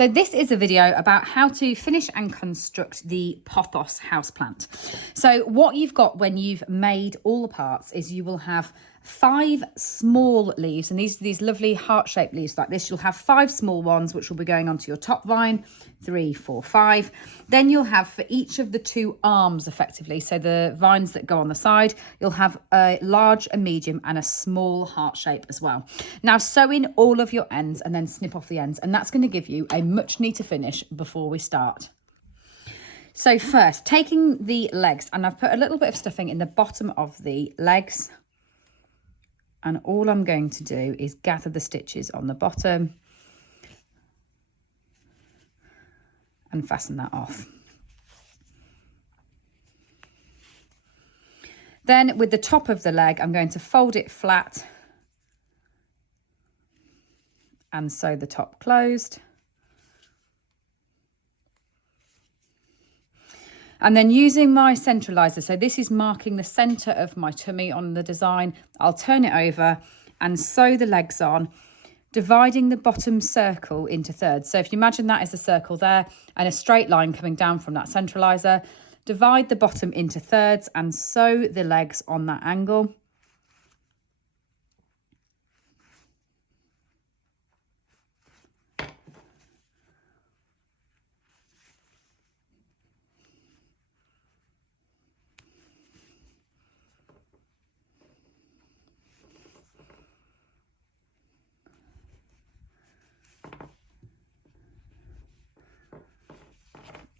So this is a video about how to finish and construct the Pothos houseplant. So what you've got when you've made all the parts is you will have 5 small leaves, and these are these lovely heart-shaped leaves like this. You'll have 5 small ones which will be going onto your top vine, 3, 4, 5. Then you'll have for each of the 2 arms effectively, so the vines that go on the side, you'll have a large, a medium and a small heart shape as well. Now sew in all of your ends and then snip off the ends, and that's going to give you a much neater finish before we start. So first, taking the legs, and I've put a little bit of stuffing in the bottom of the legs. And all I'm going to do is gather the stitches on the bottom and fasten that off. Then with the top of the leg, I'm going to fold it flat and sew the top closed. And then using my centralizer, so this is marking the center of my tummy on the design, I'll turn it over and sew the legs on, dividing the bottom circle into thirds. So if you imagine that as a circle there and a straight line coming down from that centralizer, divide the bottom into thirds and sew the legs on that angle.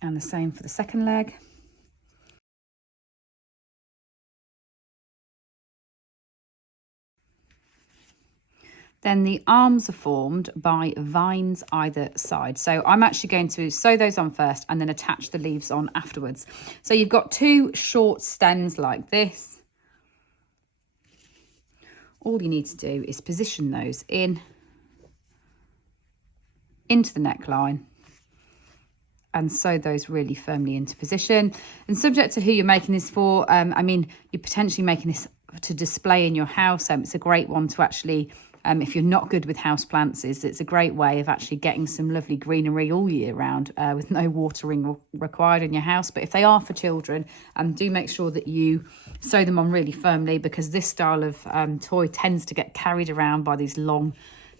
And the same for the second leg. Then the arms are formed by vines either side. So I'm actually going to sew those on first and then attach the leaves on afterwards. So you've got 2 short stems like this. All you need to do is position those into the neckline and sew those really firmly into position. And subject to who you're making this for, I mean, you're potentially making this to display in your house. It's a great one to actually, if you're not good with houseplants, it's a great way of actually getting some lovely greenery all year round with no watering required in your house. But if they are for children, do make sure that you sew them on really firmly, because this style of toy tends to get carried around by these long,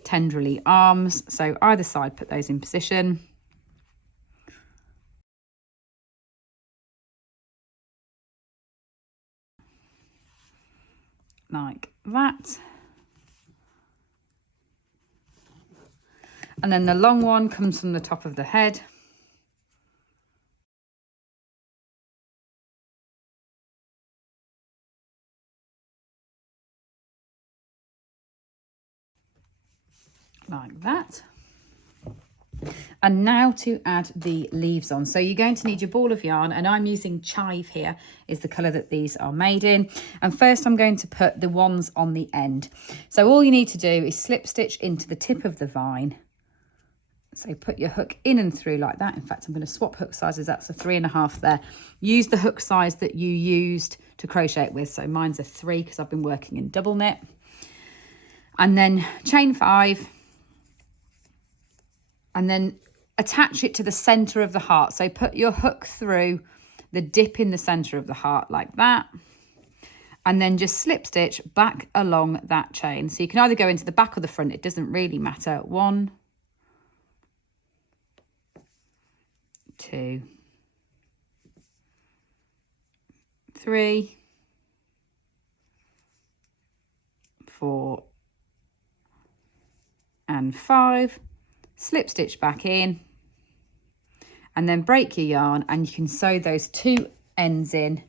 tendrily arms. So either side, put those in position. Like that. And then the long one comes from the top of the head. Like that. And now to add the leaves on. So you're going to need your ball of yarn, and I'm using Chive here, is the colour that these are made in. And first I'm going to put the ones on the end. So all you need to do is slip stitch into the tip of the vine. So put your hook in and through like that. In fact, I'm going to swap hook sizes. That's a 3.5 there. Use the hook size that you used to crochet it with. So mine's a 3 because I've been working in double knit. And then chain 5. And then attach it to the center of the heart. So put your hook through the dip in the center of the heart like that. And then just slip stitch back along that chain. So you can either go into the back or the front. It doesn't really matter. 1, 2, 3, 4, and 5. Slip stitch back in and then break your yarn, and you can sew those 2 ends in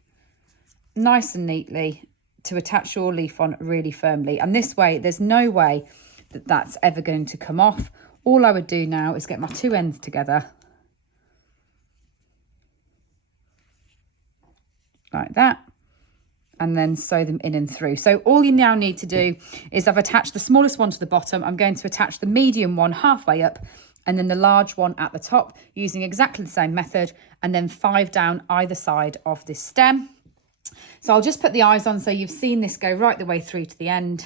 nice and neatly to attach your leaf on really firmly. And this way, there's no way that that's ever going to come off. All I would do now is get my 2 ends together like that, and then sew them in and through. So all you now need to do is, I've attached the smallest one to the bottom. I'm going to attach the medium one halfway up and then the large one at the top using exactly the same method, and then 5 down either side of this stem. So I'll just put the eyes on so you've seen this go right the way through to the end.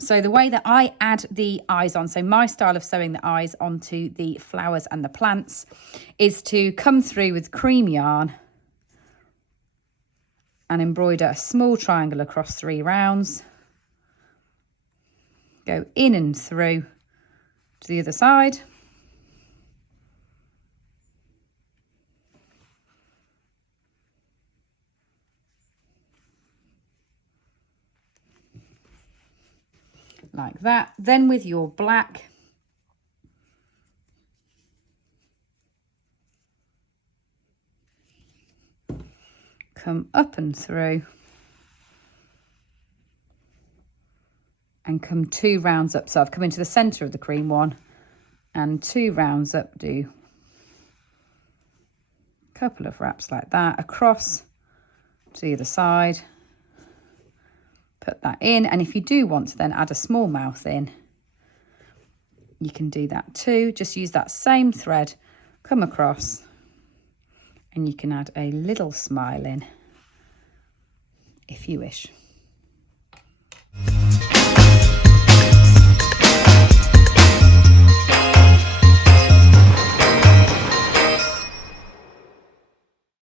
So the way that I add the eyes on, so my style of sewing the eyes onto the flowers and the plants is to come through with cream yarn and embroider a small triangle across 3 rounds. Go in and through to the other side. Like that. Then with your black, come up and through and come 2 rounds up. So I've come into the center of the cream one and 2 rounds up, do a couple of wraps like that across to the other side. Put that in, and if you do want to then add a small mouth in, you can do that too. Just use that same thread, come across, and you can add a little smile in if you wish.